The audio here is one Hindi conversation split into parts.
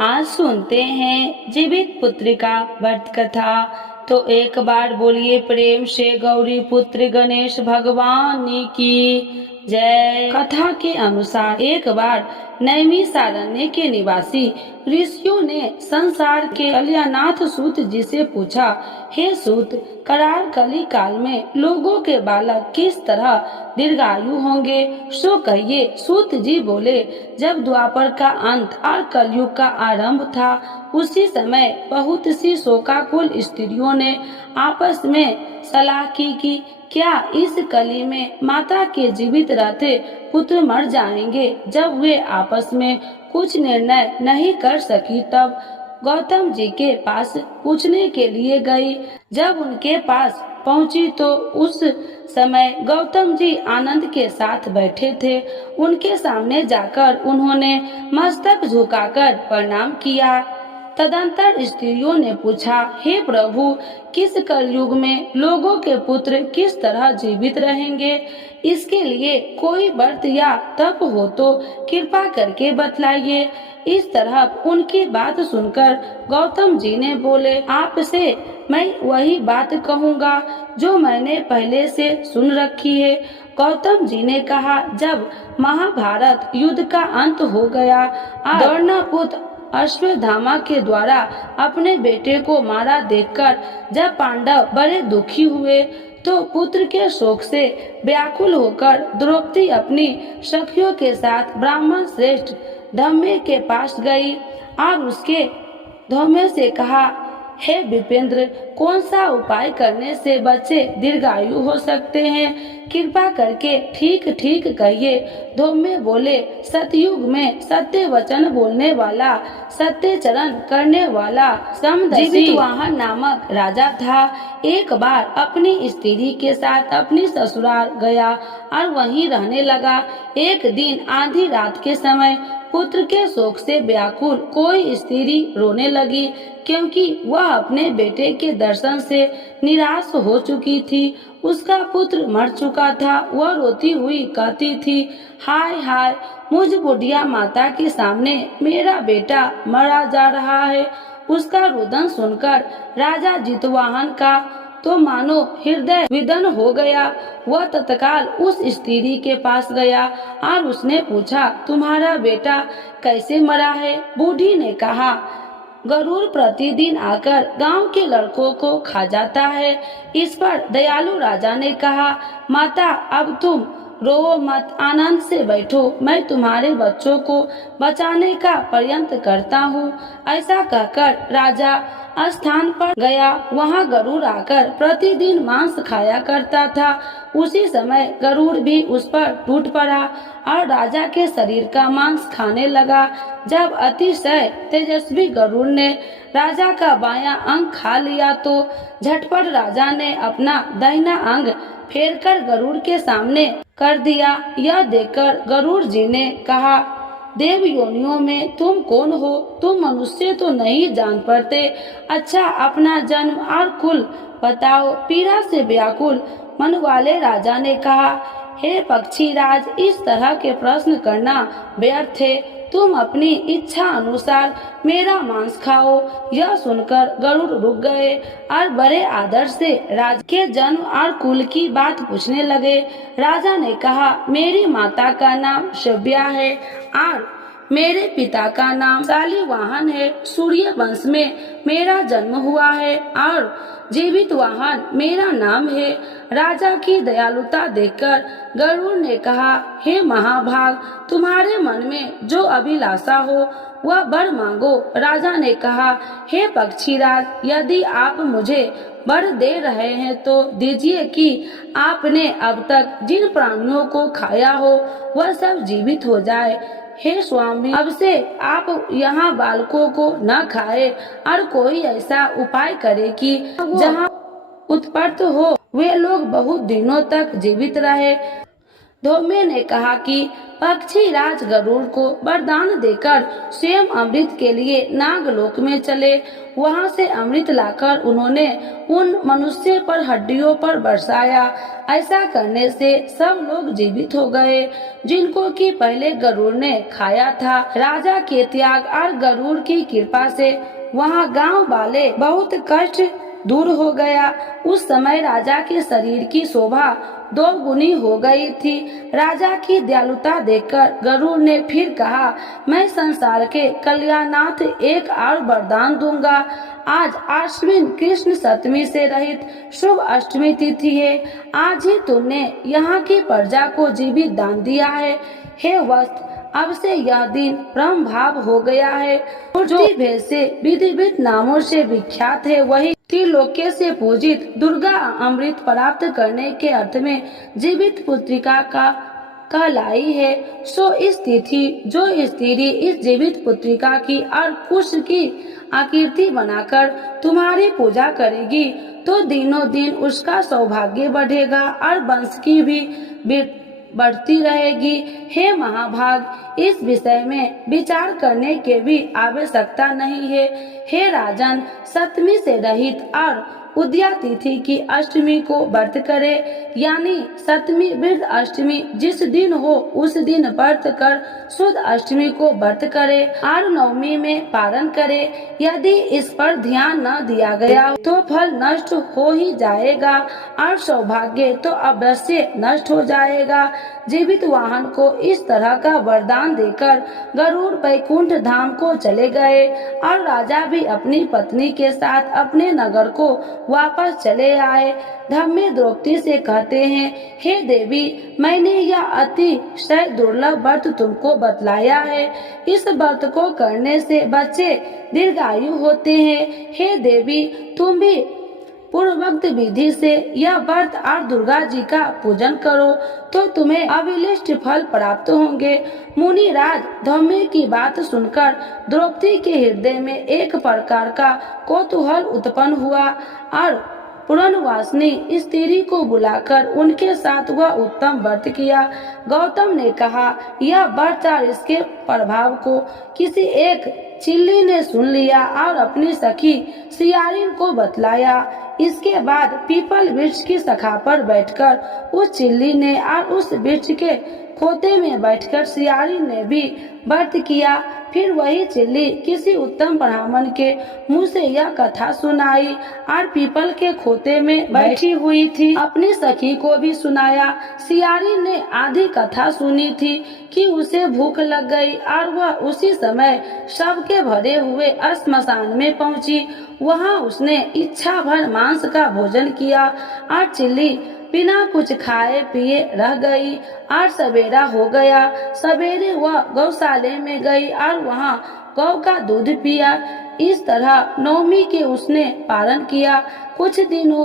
आज सुनते हैं जीवित पुत्र का व्रत कथा। तो एक बार बोलिए प्रेम से गौरी पुत्र गणेश भगवान की जय। कथा के अनुसार एक बार नैमिषारण्य के निवासी ऋषियों ने संसार के कल्याणनाथ सूत जी से पूछा, हे सूत, करार कली काल में लोगों के बालक किस तरह दीर्घायु होंगे, सो कहिए। सूत जी बोले, जब द्वापर का अंत और कलयुग का आरंभ था, उसी समय बहुत सी शोकाकुल स्त्रियों ने आपस में सलाह की कि क्या इस कली में माता के जीवित रहते पुत्र मर जाएंगे। जब वे आपस में कुछ निर्णय नहीं कर सकी, तब गौतम जी के पास पूछने के लिए गई। जब उनके पास पहुंची तो उस समय गौतम जी आनंद के साथ बैठे थे। उनके सामने जाकर उन्होंने मस्तक झुकाकर प्रणाम किया। तदंतर स्त्रियों ने पूछा, हे प्रभु, किस कलयुग में लोगों के पुत्र किस तरह जीवित रहेंगे, इसके लिए कोई व्रत या तप हो तो कृपा करके बतलाइए। इस तरह उनकी बात सुनकर गौतम जी ने बोले, आपसे मैं वही बात कहूँगा जो मैंने पहले से सुन रखी है। गौतम जी ने कहा, जब महाभारत युद्ध का अंत हो गया, द्रोणापुत्र अश्वत्थामा के द्वारा अपने बेटे को मारा देखकर जब पांडव बड़े दुखी हुए, तो पुत्र के शोक से व्याकुल होकर द्रौपदी अपनी सखियों के साथ ब्राह्मण श्रेष्ठ धम्मे के पास गई और उसके धम्मे से कहा, हे विपेंद्र, कौन सा उपाय करने से बच्चे दीर्घायु हो सकते हैं, कृपा करके ठीक ठीक कहिए। धोमे बोले, सतयुग में सत्य वचन बोलने वाला, सत्य चरण करने वाला जीवितवाहन नामक राजा था। एक बार अपनी स्त्री के साथ अपनी ससुराल गया और वहीं रहने लगा। एक दिन आधी रात के समय पुत्र के शोक से व्याकुल कोई स्त्री रोने लगी, क्योंकि वह अपने बेटे के दर्शन से निराश हो चुकी थी। उसका पुत्र मर चुका था। वह रोती हुई कहती थी, हाय हाय, मुझ बुढ़िया माता के सामने मेरा बेटा मरा जा रहा है। उसका रुदन सुनकर राजा जितवाहन का तो मानो हृदय विदन हो गया। वह तत्काल उस स्त्री के पास गया और उसने पूछा, तुम्हारा बेटा कैसे मरा है। बूढ़ी ने कहा, गरुड़ प्रतिदिन आकर गांव के लड़कों को खा जाता है। इस पर दयालु राजा ने कहा, माता, अब तुम रो मत, आनंद से बैठो, मैं तुम्हारे बच्चों को बचाने का प्रयत्न करता हूँ। ऐसा कहकर राजा स्थान पर गया। वहाँ गरुड़ आकर प्रतिदिन मांस खाया करता था। उसी समय गरुड़ भी उस पर टूट पड़ा और राजा के शरीर का मांस खाने लगा। जब अतिशय तेजस्वी गरुड़ ने राजा का बायां अंग खा लिया, तो झटपट राजा ने अपना दाहिना अंग फेरकर गरुड़ के सामने कर दिया। यह देखकर गरुड़ जी ने कहा, देव योनियों में तुम कौन हो, तुम मनुष्य तो नहीं जान पड़ते। अच्छा, अपना जन्म और कुल बताओ। पीड़ा से व्याकुल मन वाले राजा ने कहा, हे पक्षीराज, इस तरह के प्रश्न करना व्यर्थ है। तुम अपनी इच्छा अनुसार मेरा मांस खाओ। यह सुनकर गरुड़ रुक गए और बड़े आदर से राजा के जन्म और कुल की बात पूछने लगे। राजा ने कहा, मेरी माता का नाम शव्या है और मेरे पिता का नाम शालिवाहन है। सूर्य वंश में मेरा जन्म हुआ है और जीवितवाहन मेरा नाम है। राजा की दयालुता देखकर गरुड़ ने कहा, हे महाभाग, तुम्हारे मन में जो अभिलाषा हो वह वर मांगो। राजा ने कहा, हे पक्षीराज, यदि आप मुझे वर दे रहे हैं तो दीजिए कि आपने अब तक जिन प्राणियों को खाया हो वह सब जीवित हो जाए। हे स्वामी, अब से आप यहाँ बालकों को न खाए और कोई ऐसा उपाय करे कि जहाँ उत्पत्त हो वे लोग बहुत दिनों तक जीवित रहे। धोमे ने कहा कि पक्षी राज गरुड़ को वरदान देकर स्वयं अमृत के लिए नागलोक में चले। वहां से अमृत लाकर उन्होंने उन मनुष्य पर हड्डियों पर बरसाया। ऐसा करने से सब लोग जीवित हो गए जिनको कि पहले गरुड़ ने खाया था। राजा के त्याग और गरुड़ की कृपा से वहां गांव वाले बहुत कष्ट दूर हो गया। उस समय राजा के शरीर की शोभा 2 गुनी हो गई थी। राजा की दयालुता देखकर गरुड़ ने फिर कहा, मैं संसार के कल्याणार्थ एक और वरदान दूंगा। आज आश्विन कृष्ण सप्तमी से रहित शुभ अष्टमी तिथि है। आज ही तुमने यहाँ की प्रजा को जीवित दान दिया है। हे वत्स, अब से यह दिन ब्रह्म भाव हो गया है। जो भेद से विधिवत नामों से विख्यात है, वही त्रिलोक्य से पूजित दुर्गा अमृत प्राप्त करने के अर्थ में जीवित पुत्रिका का कहलाई है। सो इस तिथि जो स्त्री इस जीवित पुत्रिका की और कुश की आकृति बनाकर तुम्हारी पूजा करेगी तो दिनों दिन उसका सौभाग्य बढ़ेगा और वंश की भी बढ़ती रहेगी। हे महाभाग, इस विषय में विचार करने की भी आवश्यकता नहीं है। हे राजन, सप्तमी से रहित और उदया तिथि की अष्टमी को व्रत करे, यानी सप्तमी वृद्ध अष्टमी जिस दिन हो उस दिन व्रत कर शुद्ध अष्टमी को व्रत करे और नवमी में पारण करे। यदि इस पर ध्यान न दिया गया तो फल नष्ट हो ही जाएगा और सौभाग्य तो अवश्य नष्ट हो जाएगा। जीवित वाहन को इस तरह का वरदान देकर गरुड़ वैकुंठ धाम को चले गए और राजा भी अपनी पत्नी के साथ अपने नगर को वापस चले आए। धम्मी द्रौपदी से कहते हैं, हे देवी, मैंने यह अतिशय दुर्लभ व्रत तुमको बतलाया है। इस व्रत को करने से बच्चे दीर्घायु होते हैं। हे देवी, तुम भी पूर्वोक्त विधि से यह व्रत और दुर्गा जी का पूजन करो तो तुम्हें अभिलिष्ट फल प्राप्त होंगे। मुनिराज धम्मी की बात सुनकर द्रौपदी के हृदय में एक प्रकार का कौतूहल उत्पन्न हुआ और पुरनवासिनी स्त्री को बुलाकर उनके साथ वह उत्तम व्रत किया। गौतम ने कहा, यह व्रत और इसके प्रभाव को किसी एक चिल्ली ने सुन लिया और अपनी सखी सियारिन को बतलाया। इसके बाद पीपल वृक्ष की शाखा पर बैठकर उस चिल्ली ने और उस वृक्ष के खोते में बैठकर सियारिन ने भी व्रत किया। फिर वही चिल्ली किसी उत्तम ब्राह्मण के मुंह से यह कथा सुनाई और पीपल के खोते में बैठी हुई थी अपनी सखी को भी सुनाया। सियारिन ने आधी कथा सुनी थी कि उसे भूख लग गई और वह उसी समय सबके भरे हुए श्मशान में पहुंची। वहां उसने इच्छा भर मांस का भोजन किया और चिल्ली बिना कुछ खाए पिए रह गई और सवेरा हो गया। सवेरे वह गौशाले में गई और वहां गौ का दूध पिया। इस तरह नवमी के उसने पारण किया। कुछ दिनों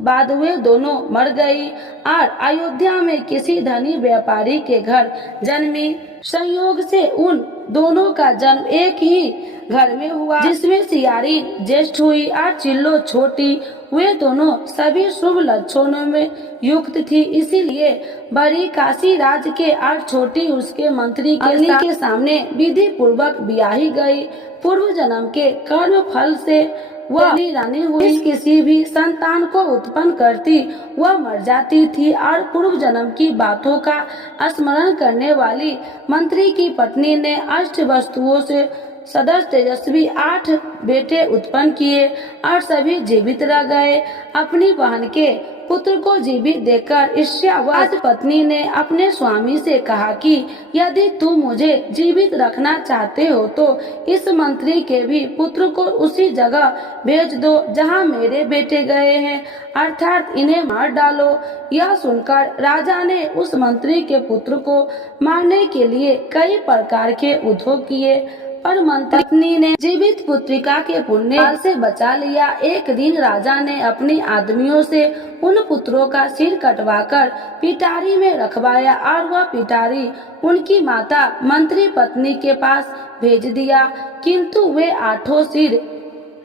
बाद वे दोनों मर गई और अयोध्या में किसी धनी व्यापारी के घर जन्मी। संयोग से उन दोनों का जन्म एक ही घर में हुआ, जिसमें सियारिन ज्येष्ठ हुई और चिल्लो छोटी। वे दोनों सभी शुभ लक्षणों में युक्त थी, इसीलिए बड़ी काशी राज के और छोटी उसके मंत्री के सामने विधि पूर्वक ब्याही गई। पूर्व जन्म के कर्म फल से वह रानी हुई। किसी भी संतान को उत्पन्न करती वह मर जाती थी और पूर्व जन्म की बातों का स्मरण करने वाली मंत्री की पत्नी ने अष्ट वस्तुओं से सदस्य तेजस्वी 8 बेटे उत्पन्न किए और सभी जीवित रह गए। अपनी बहन के पुत्र को जीवित देखकर ईर्ष्यावश पत्नी ने अपने स्वामी से कहा कि यदि तुम मुझे जीवित रखना चाहते हो तो इस मंत्री के भी पुत्र को उसी जगह भेज दो जहां मेरे बेटे गए हैं, अर्थात इन्हें मार डालो। यह सुनकर राजा ने उस मंत्री के पुत्र को मारने के लिए कई प्रकार के उद्योग किए, पर मंत्री ने जीवित पुत्रिका के पुण्य से बचा लिया। एक दिन राजा ने अपनी आदमियों से उन पुत्रों का सिर कटवाकर पिटारी में रखवाया और वह पिटारी उनकी माता मंत्री पत्नी के पास भेज दिया, किंतु वे 8 सिर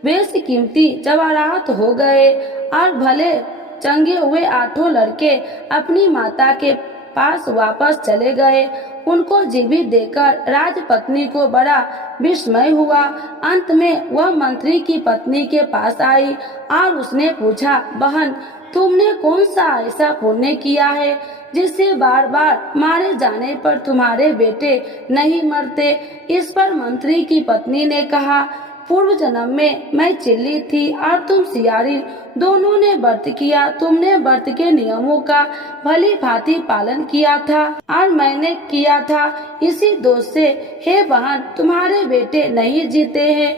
बेश कीमती जवाहरात हो गए और भले चंगे हुए 8 लड़के अपनी माता के पास वापस चले गए। उनको जीवित देखकर राजपत्नी को बड़ा विस्मय हुआ। अंत में वह मंत्री की पत्नी के पास आई और उसने पूछा, बहन, तुमने कौन सा ऐसा पुण्य किया है जिससे बार बार मारे जाने पर तुम्हारे बेटे नहीं मरते? इस पर मंत्री की पत्नी ने कहा, पूर्व जन्म में मैं चिल्ली थी और तुम सियारी, दोनों ने व्रत किया। तुमने व्रत के नियमों का भली भांति पालन किया था और मैंने किया था। इसी दोष से हे बहन, तुम्हारे बेटे नहीं जीते हैं।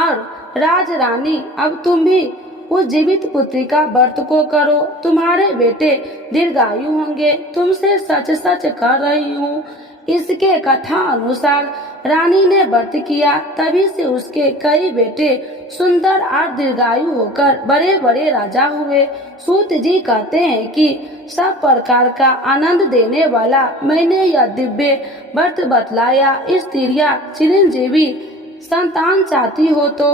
और राजरानी, अब तुम भी उस जीवित पुत्री का व्रत को करो, तुम्हारे बेटे दीर्घायु होंगे। तुमसे सच सच कह रही हूँ। इसके कथा अनुसार रानी ने व्रत किया, तभी से उसके कई बेटे सुंदर और दीर्घायु होकर बड़े बड़े राजा हुए। सूत जी कहते हैं कि सब प्रकार का आनंद देने वाला मैंने यह दिव्य व्रत बतलाया। स्त्रियां चिरंजीवी संतान चाहती हो तो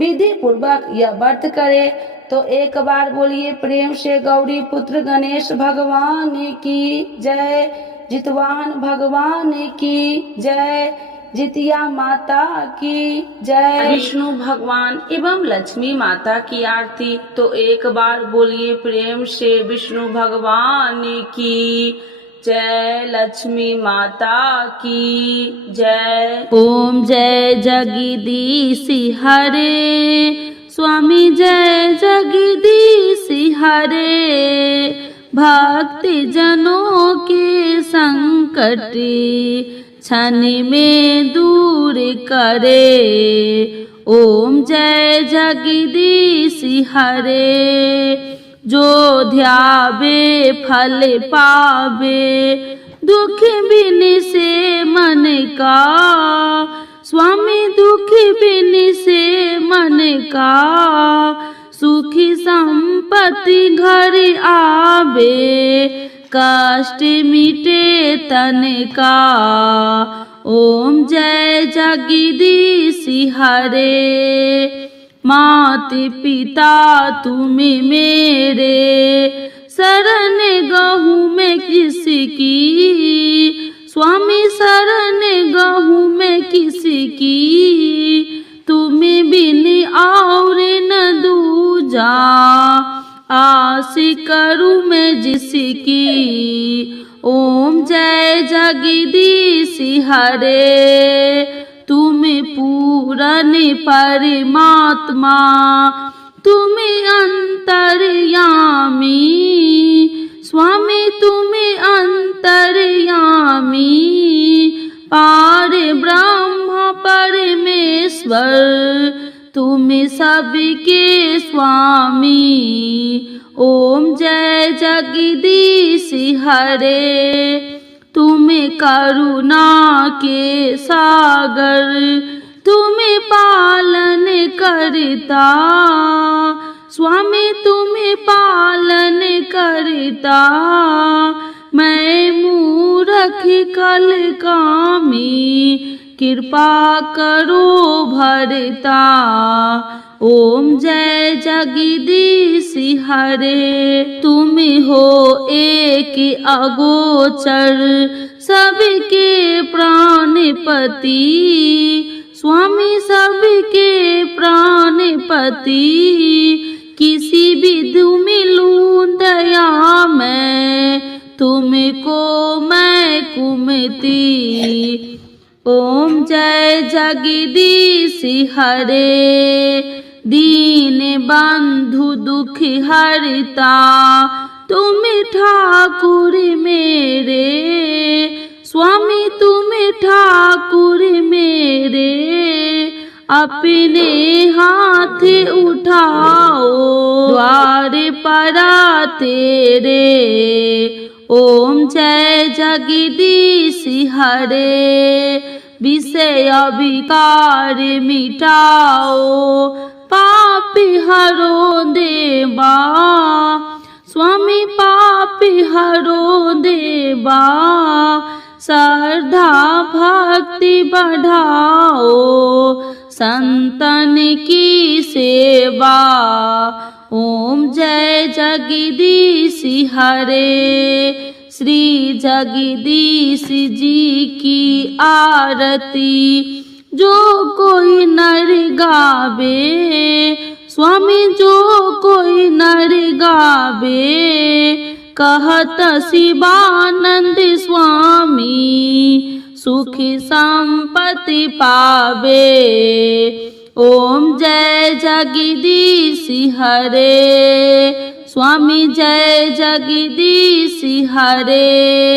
विधि पूर्वक यह व्रत करे। तो एक बार बोलिए प्रेम से गौरी पुत्र गणेश भगवान की जय, जितवाहन भगवान की जय, जितिया माता की जय। विष्णु भगवान एवं लक्ष्मी माता की आरती। तो एक बार बोलिए प्रेम से विष्णु भगवान की जय, लक्ष्मी माता की जय। ओम जय जगदीश हरे, स्वामी जय जगदीश हरे। भक्ति जनों के संकट क्षण में दूर करे। ओम जय जगदीश हरे। जो ध्यावे फल पावे, दुख बिन से मन का। स्वामी दुख बिन से मन का, सुखी संपत्ति घर आवे। कष्ट मिटे तन का। ओम जय जगदीश हरे। मात पिता तुम मेरे, शरण गहूँ मैं किसकी। स्वामी शरण गहूँ मैं किसकी, तुम्हें बिन और न दूजा। आस करूँ मैं जिसकी। ओम जय जगदीश हरे। तुम पूरन परमात्मा, तुम अंतर्यामी। स्वामी तुम अंतर्यामी। पार ब्रह्म परमेश्वर, तुम सबके स्वामी। ओम जय जगदीश हरे। तुम करुणा के सागर, तुम पालन करता। स्वामी तुम पालन करता। मैं मूर्ख कल कामी, कृपा करो भरता। ओम जय जगदीश हरे। तुम हो एक अगोचर, सबके प्राणपति। स्वामी सबके प्राणपति। किसी विधु मिलूं दया मैं, तुमको मैं कुमति। ओम जय जगदीश हरे। दीन बंधु दुख हरता, तुम ठाकुर मेरे। स्वामी तुम ठाकुर मेरे। अपने हाथ उठाओ, द्वार परा तेरे। ओम जय जगदीश हरे। विषय विकार मिटाओ, पाप हरो देवा। स्वामी पाप हरो देवा। श्रद्धा भक्ति बढ़ाओ, संतन की सेवा। ओम जय जगदीश हरे। श्री जगदीश जी की आरती जो कोई नर गावे, स्वामी जो कोई नर गावे, कहत शिवानंद स्वामी सुख संपत्ति पावे। ओम जय जगदीश हरे, स्वामी जय जगदीश हरे।